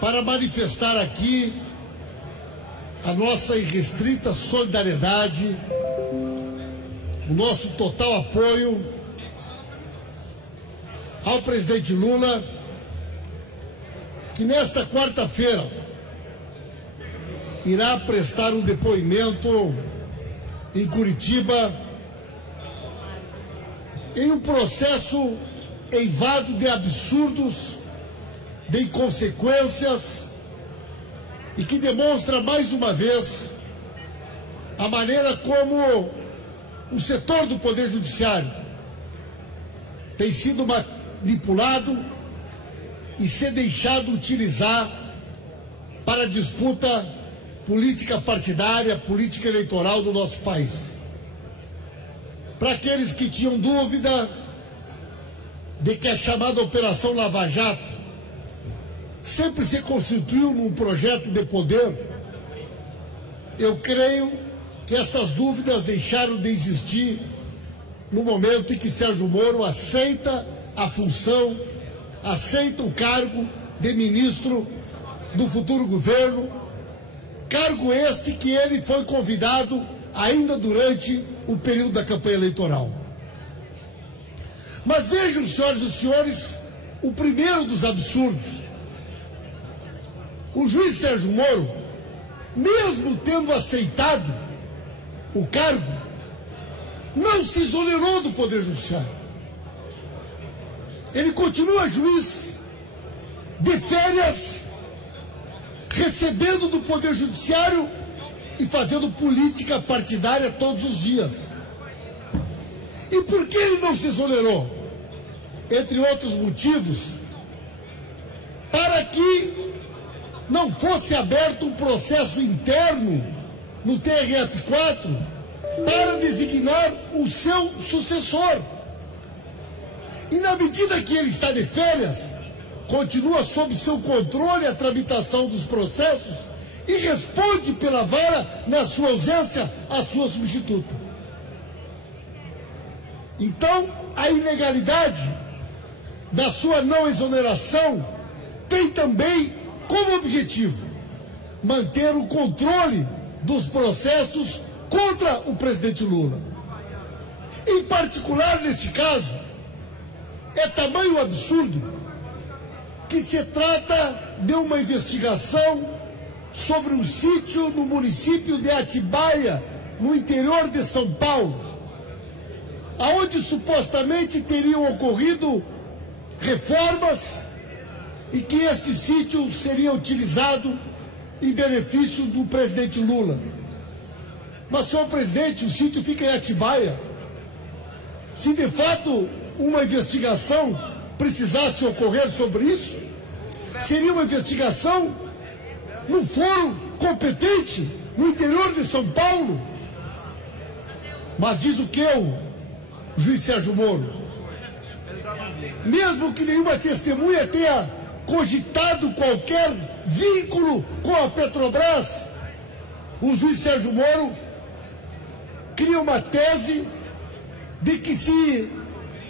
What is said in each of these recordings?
para manifestar aqui a nossa irrestrita solidariedade, o nosso total apoio ao presidente Lula, que nesta quarta-feira irá prestar um depoimento em Curitiba em um processo eivado de absurdos, de inconsequências, e que demonstra mais uma vez a maneira como o setor do Poder Judiciário tem sido manipulado e ser deixado utilizar para a disputa política partidária, política eleitoral do nosso país. Para aqueles que tinham dúvida de que a chamada Operação Lava Jato sempre se constituiu num projeto de poder, eu creio que estas dúvidas deixaram de existir no momento em que Sérgio Moro aceita a função, aceita o cargo de ministro do futuro governo, cargo este que ele foi convidado ainda durante o período da campanha eleitoral. Mas vejam, senhoras e senhores, o primeiro dos absurdos. O juiz Sérgio Moro, mesmo tendo aceitado o cargo, não se exonerou do Poder Judiciário. Ele continua juiz de férias, recebendo do Poder Judiciário e fazendo política partidária todos os dias. E por que ele não se exonerou? Entre outros motivos, para que não fosse aberto um processo interno no TRF4 para designar o seu sucessor. E na medida que ele está de férias, continua sob seu controle a tramitação dos processos e responde pela vara, na sua ausência, à sua substituta. Então, a ilegalidade da sua não exoneração tem também como objetivo manter o controle dos processos contra o presidente Lula. Em particular, neste caso, é tamanho absurdo que se trata de uma investigação sobre um sítio no município de Atibaia, no interior de São Paulo, aonde supostamente teriam ocorrido reformas e que este sítio seria utilizado em benefício do presidente Lula. Mas, senhor presidente, o sítio fica em Atibaia. Se de fato uma investigação precisasse ocorrer sobre isso, seria uma investigação no fórum competente, no interior de São Paulo. Mas diz o que o juiz Sérgio Moro? Mesmo que nenhuma testemunha tenha cogitado qualquer vínculo com a Petrobras, o juiz Sérgio Moro cria uma tese de que se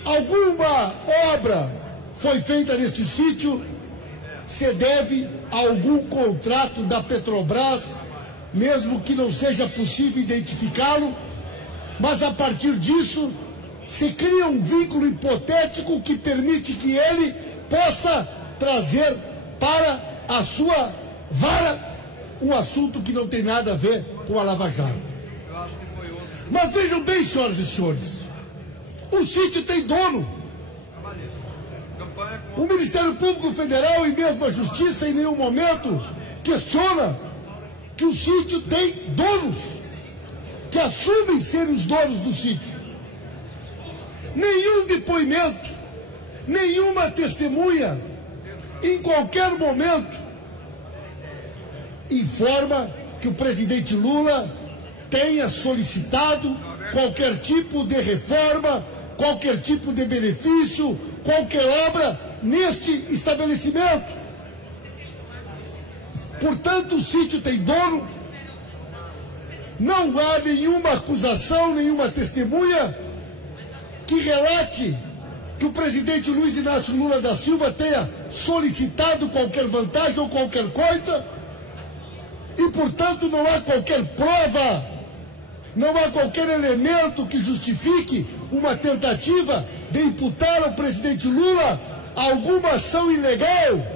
alguma obra foi feita neste sítio, se deve a algum contrato da Petrobras, mesmo que não seja possível identificá-lo, mas a partir disso se cria um vínculo hipotético que permite que ele possa trazer para a sua vara um assunto que não tem nada a ver com a Lava Jato. Mas vejam bem, senhoras e senhores, o sítio tem dono. O Ministério Público Federal e mesmo a Justiça em nenhum momento questiona que o sítio tem donos, que assumem serem os donos do sítio. Nenhum depoimento, nenhuma testemunha, em qualquer momento, informa que o presidente Lula tenha solicitado qualquer tipo de reforma, qualquer tipo de benefício, qualquer obra neste estabelecimento. Portanto, o sítio tem dono, não há nenhuma acusação, nenhuma testemunha que relate que o presidente Luiz Inácio Lula da Silva tenha solicitado qualquer vantagem ou qualquer coisa, e, portanto, não há qualquer prova, não há qualquer elemento que justifique uma tentativa de imputar ao presidente Lula alguma ação ilegal,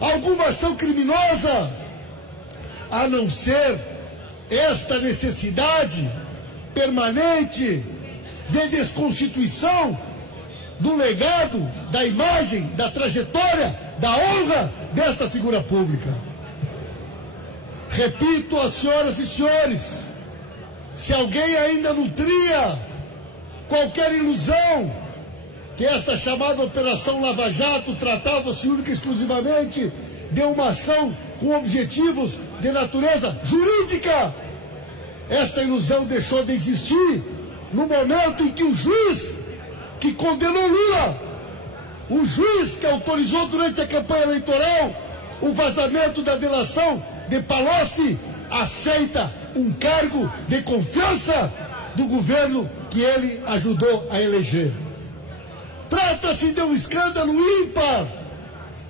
alguma ação criminosa, a não ser esta necessidade permanente de desconstituição do legado, da imagem, da trajetória, da honra desta figura pública. Repito às senhoras e senhores, se alguém ainda nutria qualquer ilusão que esta chamada Operação Lava Jato tratava-se única e exclusivamente de uma ação com objetivos de natureza jurídica, esta ilusão deixou de existir no momento em que o juiz que condenou Lula, o juiz que autorizou durante a campanha eleitoral o vazamento da delação de Palocci, aceita um cargo de confiança do governo que ele ajudou a eleger. Trata-se de um escândalo ímpar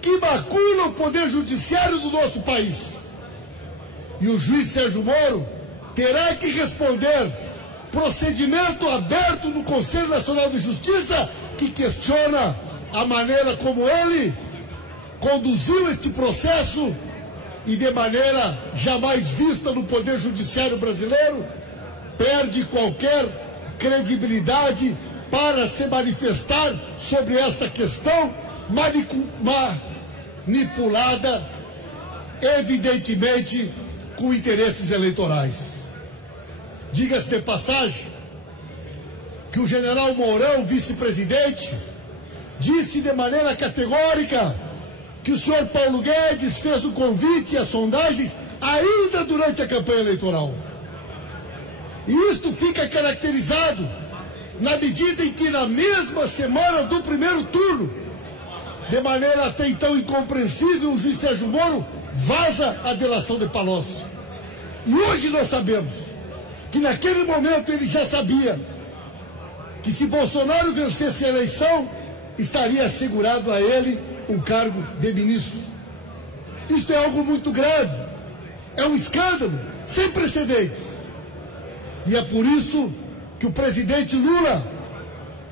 que macula o poder judiciário do nosso país. E o juiz Sérgio Moro terá que responder procedimento aberto no Conselho Nacional de Justiça, que questiona a maneira como ele conduziu este processo e, de maneira jamais vista no Poder Judiciário brasileiro, perde qualquer credibilidade para se manifestar sobre esta questão manipulada, evidentemente, com interesses eleitorais. Diga-se de passagem que o general Mourão, vice-presidente, disse de maneira categórica que o senhor Paulo Guedes fez o convite às sondagens ainda durante a campanha eleitoral. E isto fica caracterizado na medida em que, na mesma semana do primeiro turno, de maneira até então incompreensível, o juiz Sérgio Moro vaza a delação de Palocci. E hoje nós sabemos que naquele momento ele já sabia que, se Bolsonaro vencesse a eleição, estaria assegurado a ele um cargo de ministro. Isto é algo muito grave, é um escândalo sem precedentes. E é por isso que o presidente Lula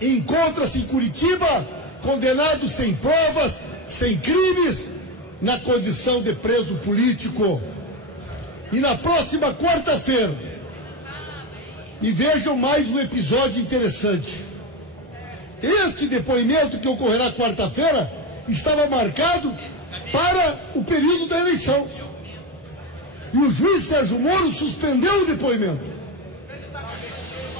encontra-se em Curitiba, condenado sem provas, sem crimes, na condição de preso político. E na próxima quarta-feira, e vejam mais um episódio interessante, este depoimento que ocorrerá quarta-feira estava marcado para o período da eleição. E o juiz Sérgio Moro suspendeu o depoimento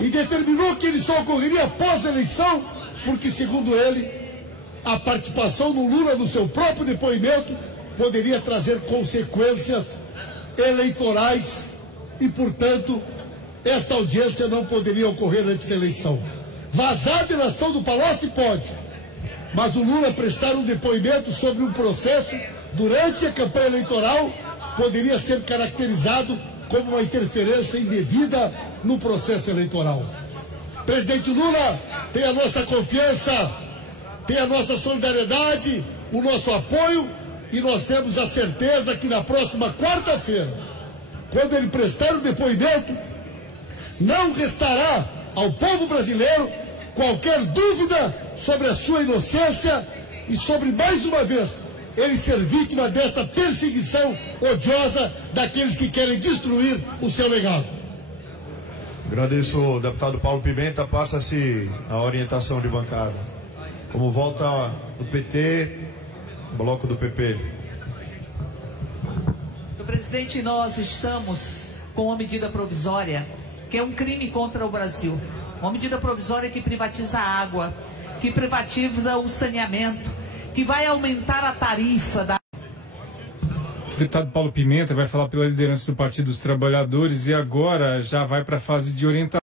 e determinou que ele só ocorreria após a eleição, porque, segundo ele, a participação do Lula no seu próprio depoimento poderia trazer consequências eleitorais e, portanto, esta audiência não poderia ocorrer antes da eleição. Vazar a delação do Palocci pode, mas o Lula prestar um depoimento sobre um processo durante a campanha eleitoral poderia ser caracterizado como uma interferência indevida no processo eleitoral. Presidente Lula, tem a nossa confiança, tem a nossa solidariedade, o nosso apoio, e nós temos a certeza que na próxima quarta-feira, quando ele prestar o depoimento, não restará ao povo brasileiro qualquer dúvida sobre a sua inocência e sobre, mais uma vez, ele ser vítima desta perseguição odiosa daqueles que querem destruir o seu legado. Agradeço ao deputado Paulo Pimenta. Passa-se a orientação de bancada. Como volta do PT, bloco do PP. Presidente, nós estamos com uma medida provisória que é um crime contra o Brasil. Uma medida provisória que privatiza a água, que privatiza o saneamento, que vai aumentar a tarifa da... O deputado Paulo Pimenta vai falar pela liderança do Partido dos Trabalhadores e agora já vai para a fase de orientação.